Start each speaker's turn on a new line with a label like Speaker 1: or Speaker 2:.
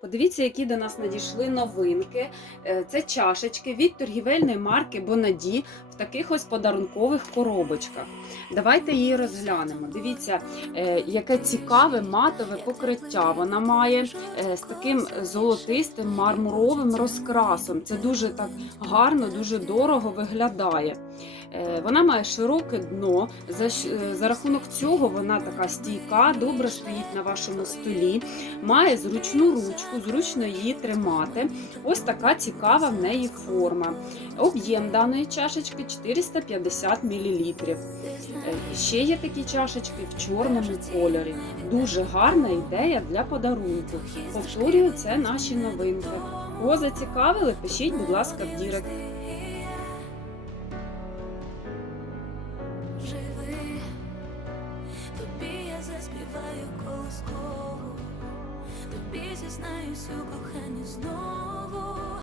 Speaker 1: Подивіться, які до нас надійшли новинки. Е, Це чашечки від торгівельної марки Бонаді в таких ось подарункових коробочках. Давайте її розглянемо. Дивіться, е, яке цікаве матове покриття вона має е, з таким золотистим мармуровим розкрасом. Це дуже так гарно, дуже дорого виглядає. Е, Вона має широке дно. За, е, за рахунок цього вона така стійка, добре стоїть на вашому столі, має зручну ручку, зручно її тримати. Ось така цікава в неї форма. Об'єм даної чашечки 450 мл. Ще є такі чашечки в чорному кольорі. Дуже гарна ідея для подарунку. Повторюю, це наші новинки. Кого зацікавили, пишіть, будь ласка, в Дірект.
Speaker 2: Заспіваю колискову, тобі зізнаюсь у коханні.